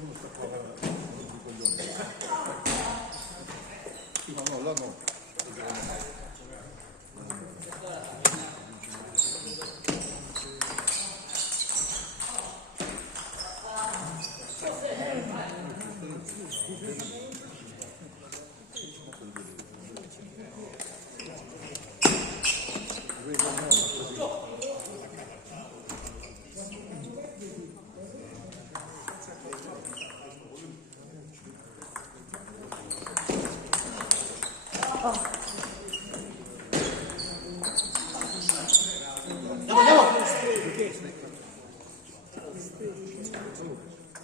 uno sta qua, i coglioni. No, no, là no.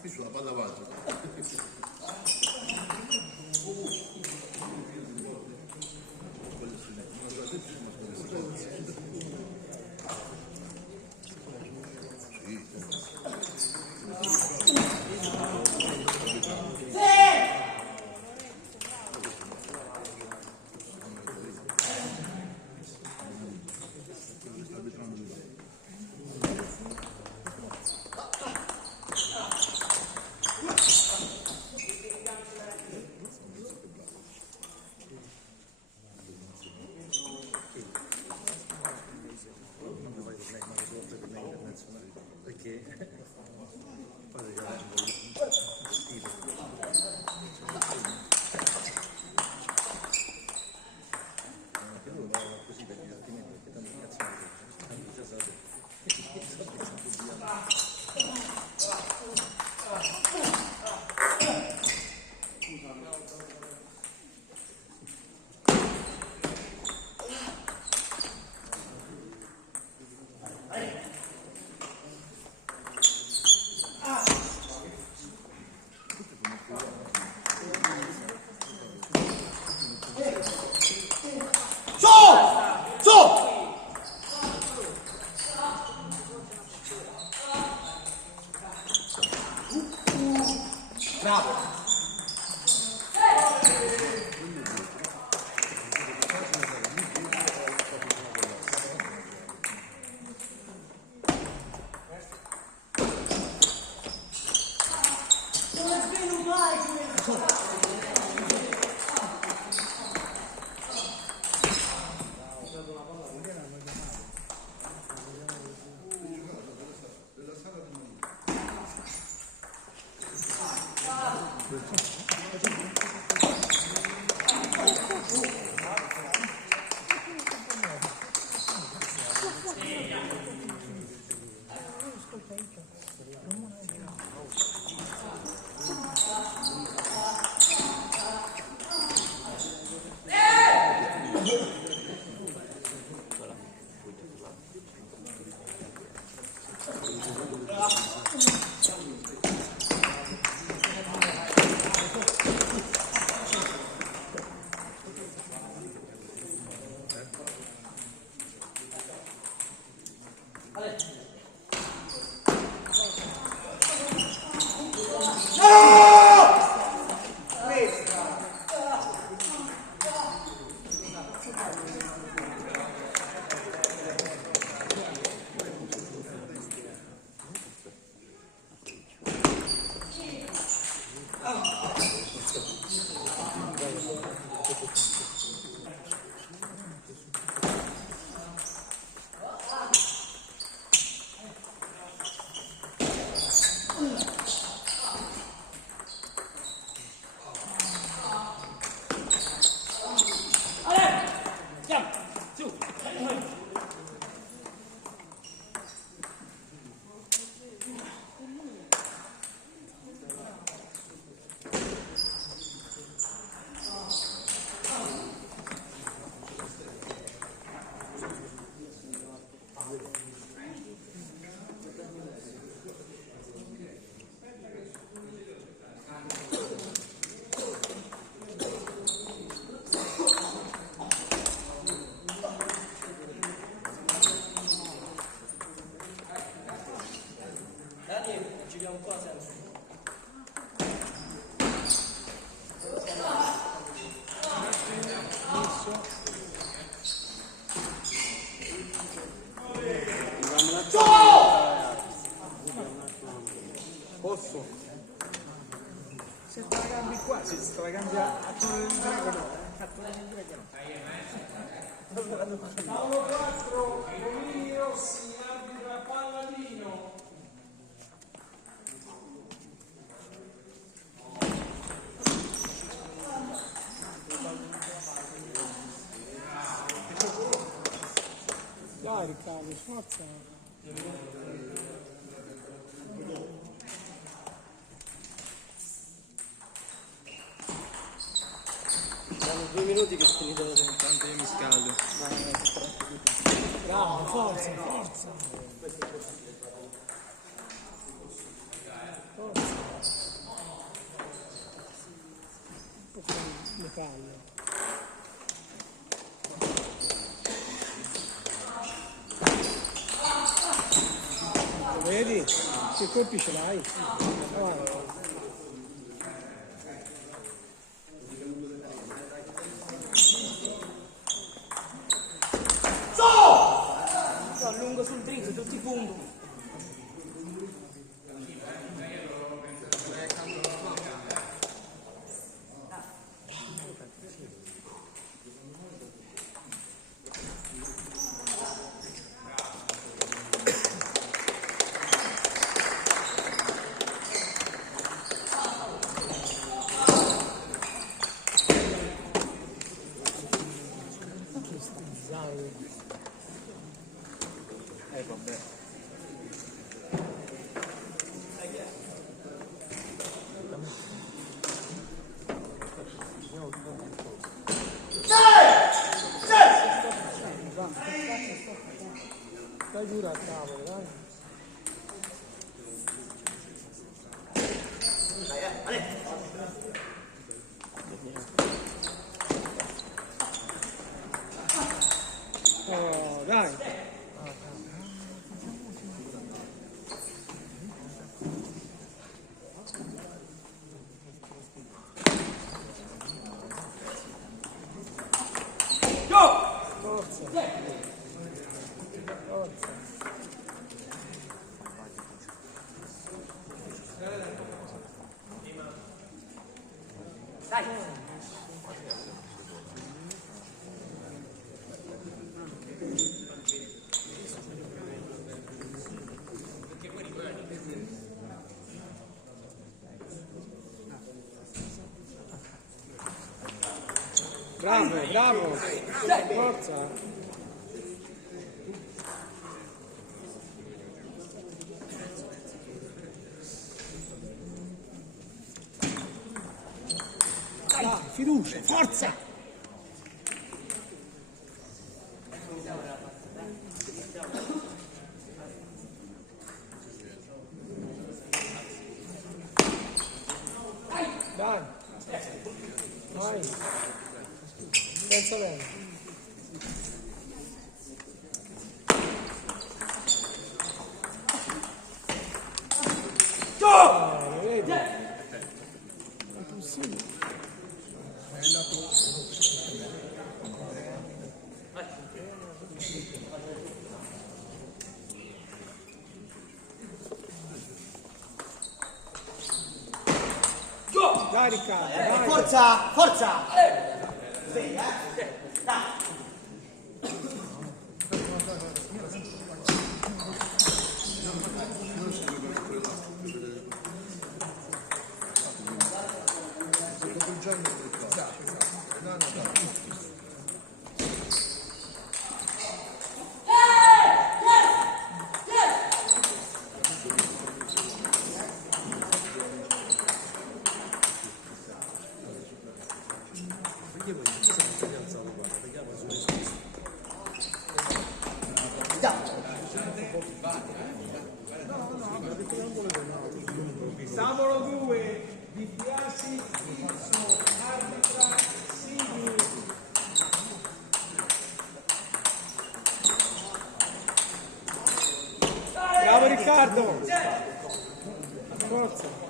Qui sulla palla avanti. Bravo! cambi qua, se te la cambi a torre del greco no, a torre del greco no. Paolo 4, Romini Rossi, arbitra Palladino. Dai Riccardo, sforza. Sono 2 minuti che finito tanto io mi scaldo. Bravo, forza, forza. Forza. Un po' di metallo. Vedi? Che colpi ce l'hai? Avanti. Allungo sul dritto, tutti i punti. Vabbè. Dai giura a tavola, dai. Oh, dai. Forza. Forza. Bravo, bravo. Forza. Dai, fiducia, forza. Dai. Vai. Pensa bene. Vedi? È possibile. Dai Riccardo, dai. Forza, forza! Sì, dai. Tavolo 2, Di Biasi, arbitra Sigli. Bravo Riccardo. Forza.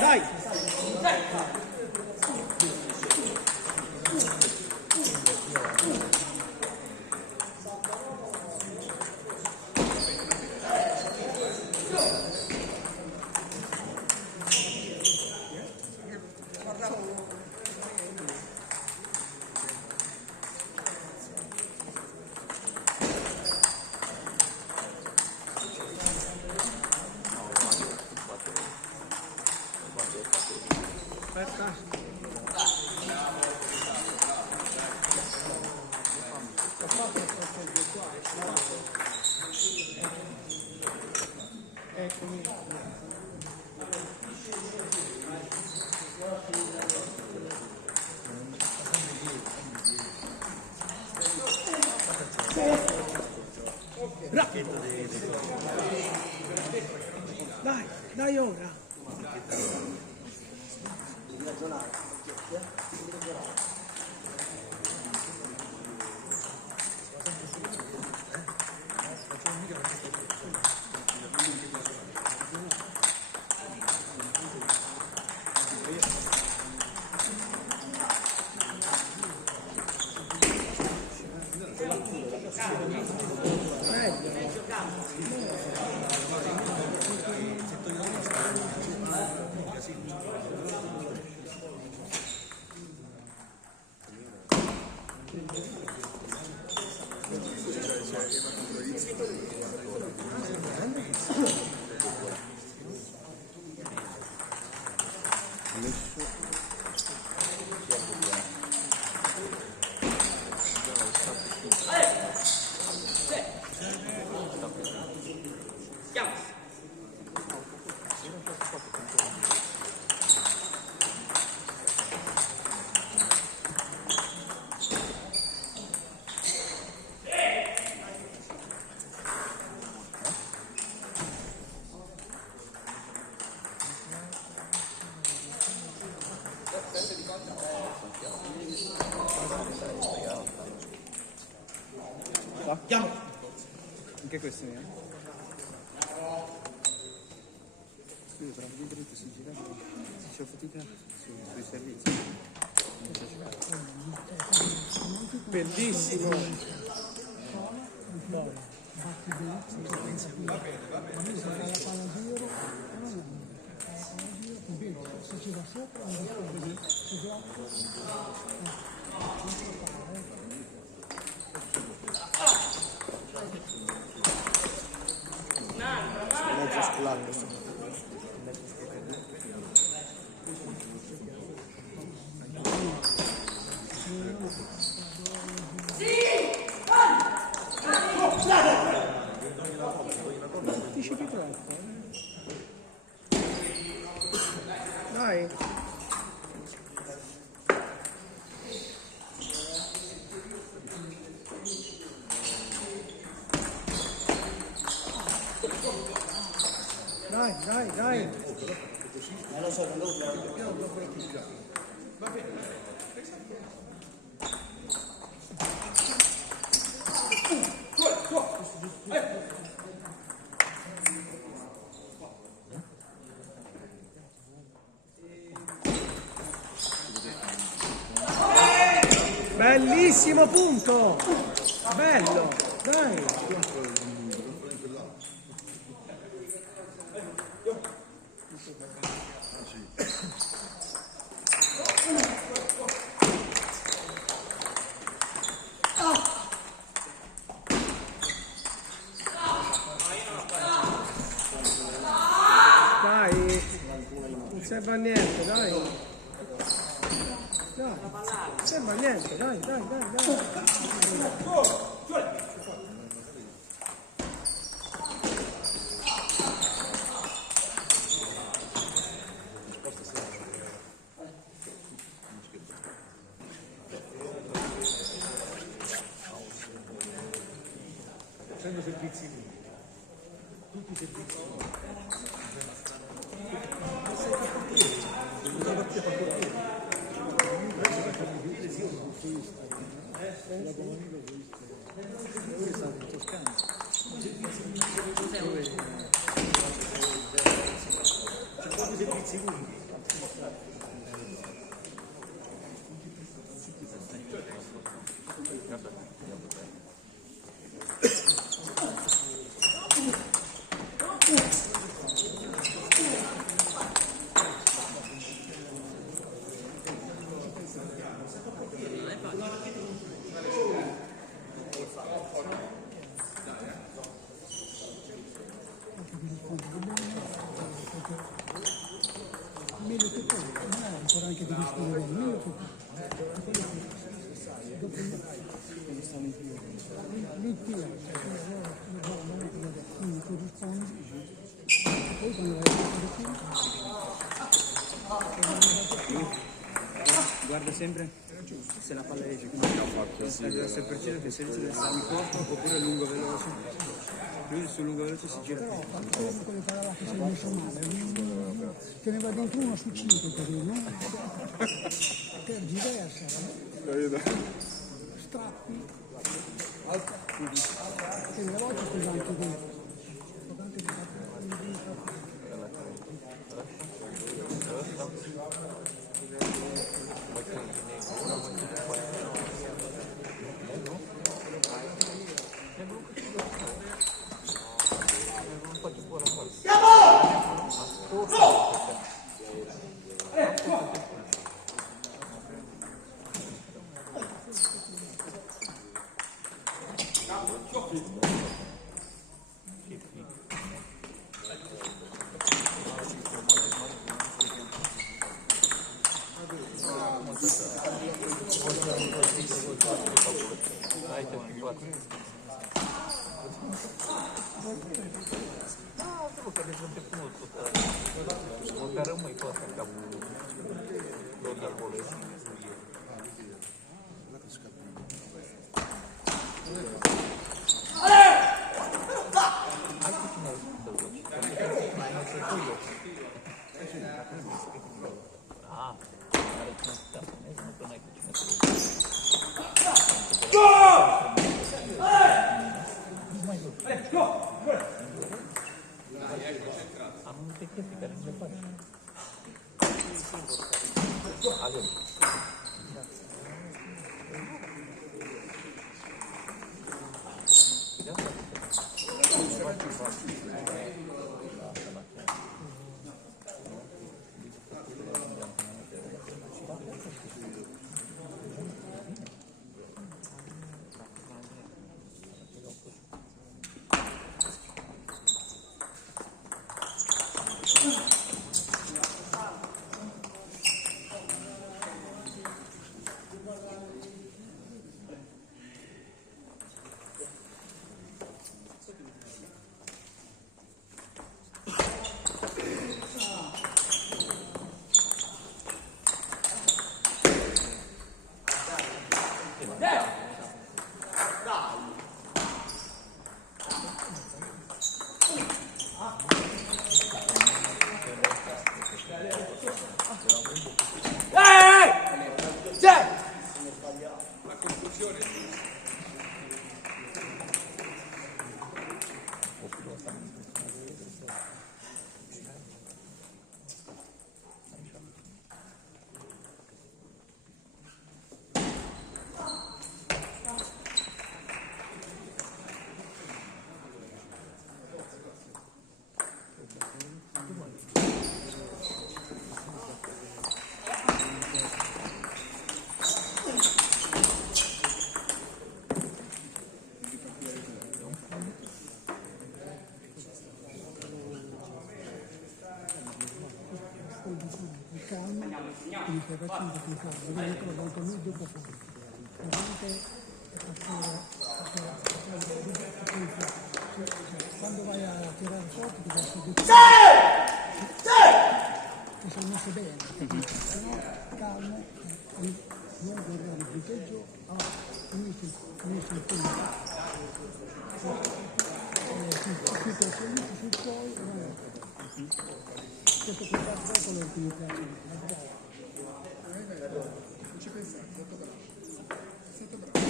Dai! Aspetta. Eccomi. Dai, dai ora. Andiamo! Anche questo è mio. Scusa, però di dritto si gira, si c'è fatica sui servizi. Bellissimo! Se ci va sopra, se va Mezzo sculando. Anticipi troppo. Dai. Dai, dai, dai. Ma lo so, non lo so. Va bene. Bellissimo punto! Bello! Dai! Dai! Non serve a niente, dai! Dai! Non serve a niente, dai, dai, dai, dai! Facendo servizi lì. Lui è stato in Toscana. Meglio che poi, non è ancora anche di rispondere, meglio che lì tira, quindi tu rispondi, poi quando vai a fare Guarda sempre se la palla esce, quindi se preciso che se deve stare in corto oppure lungo veloce. Lui sul lungo veloce si gira. però quando con le parole che sei messo male, te ne va dentro uno su 5 così, no? Tergiversa, strappi, che delle volte pesa anche dentro. calma, quindi stai facendo con calma, vedi che lo volto lui dopo fuori. Quando vai a tirare forte ti basta due che sono messe bene, se no calmo, non guardare il punteggio, finisce il tempo. sul poi, questo che fa dopo lo utilizziamo. Non ci pensate, sotto bravo. Sotto bravo.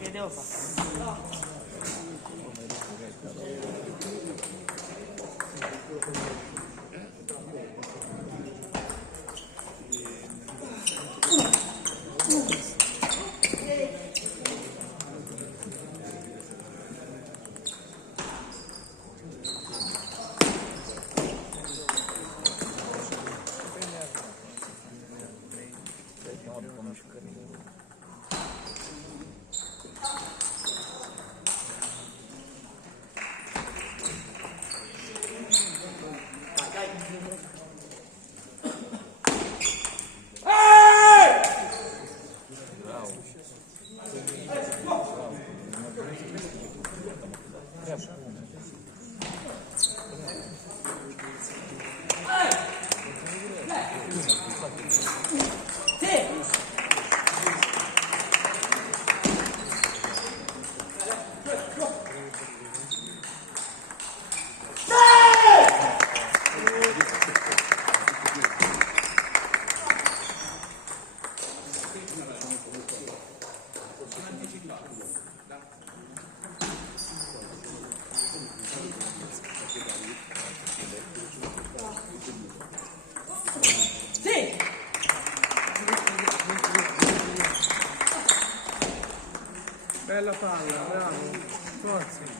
Che devo fare? Bella palla, bravo, forza.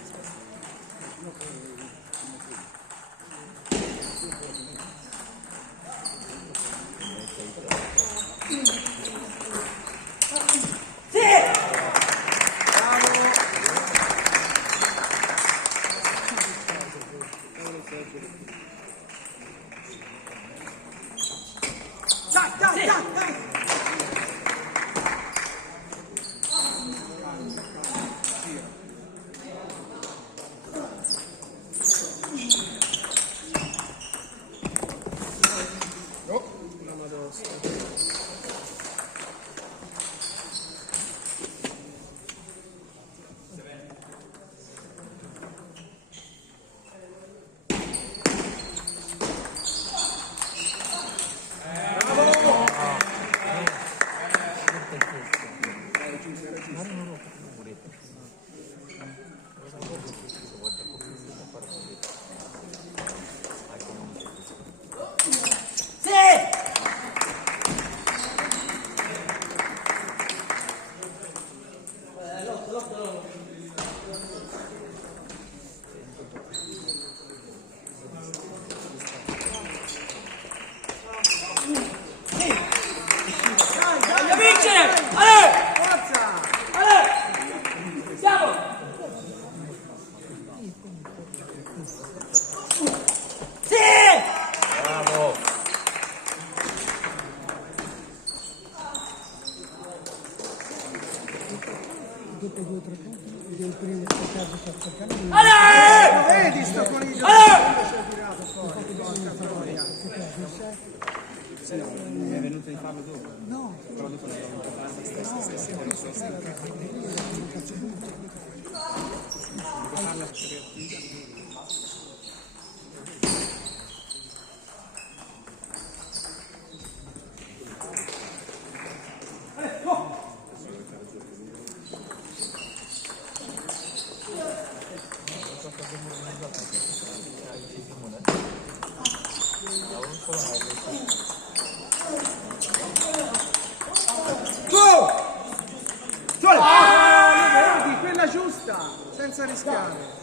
Vedi, quella giusta, senza rischiare.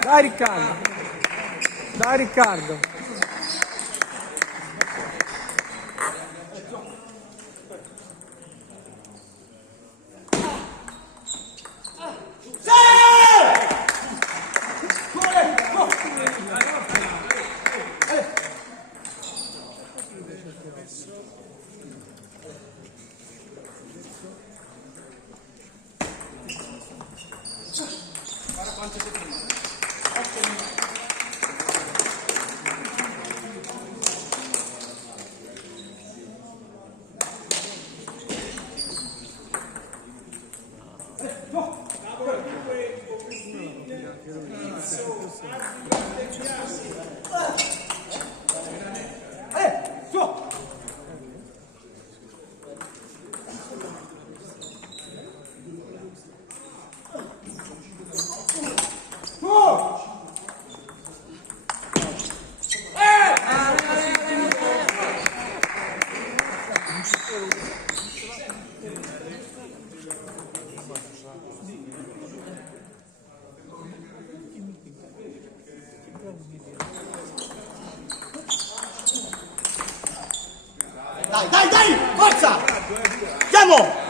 Dai Riccardo, dai Riccardo. Dai, dai, dai! Forza! Andiamo!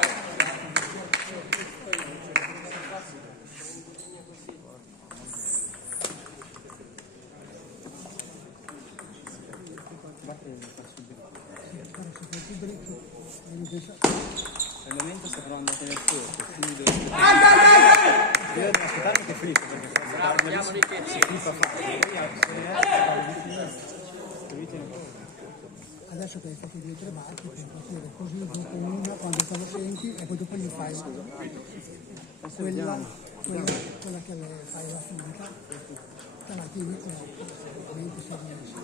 Al momento sta provando a tenere corto, quindi devo aspettarmi che flippa perché flippa Adesso che hai fatto 2 o 3 batte puoi partire così dopo una quando te lo senti e poi dopo gli fai quella che le fai la finta, te la tieni e ovviamente sei riesci.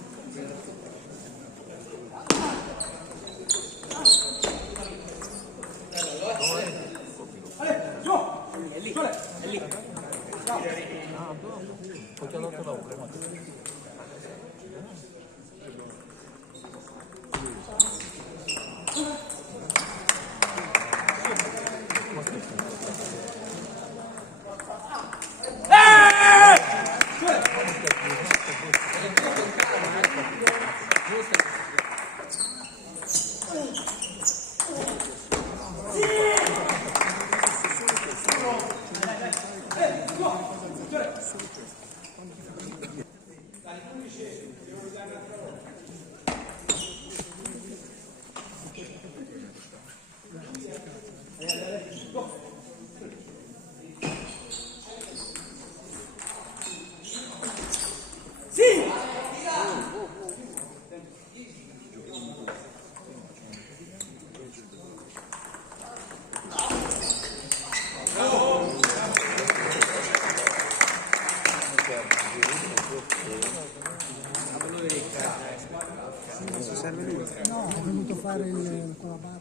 No, ho voluto fare con la barca.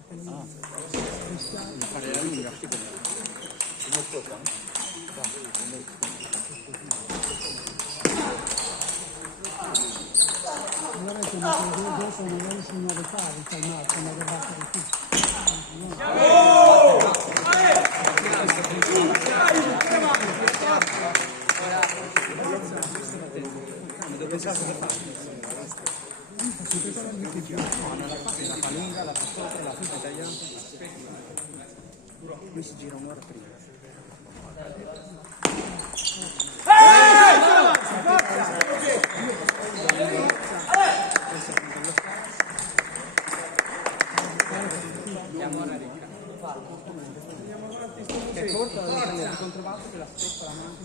fare la lunga. Allora ci metto dopo magari su 9 cavi, calmato, ma deve essere qui. La fa lunga, la fa corta, la fa italiana. Lui si gira un'ora prima. Andiamo alla ricca. Che è corta, la prende di controbalzo che la stessa la mano.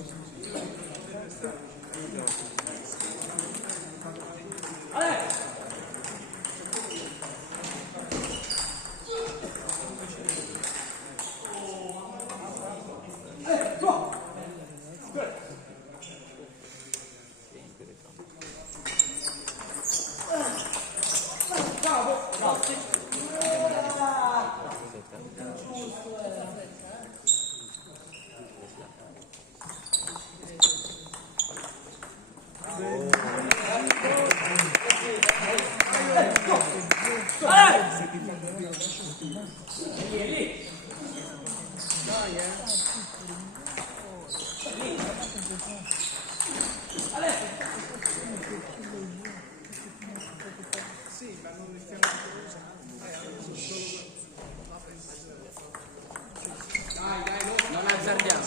Non azzardiamo.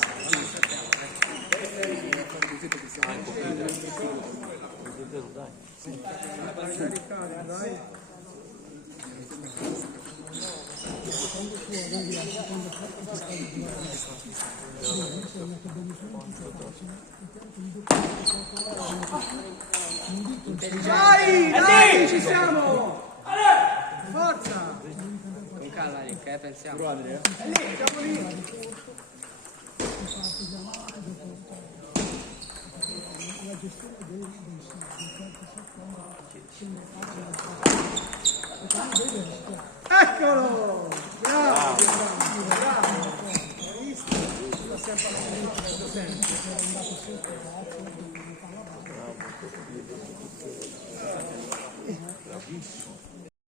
Dai, ci siamo! Forza! Con calma, che pensiamo? Siamo lì! Eccolo! Bravo! Bravo! Hai visto? Lo stiamo parlando sempre.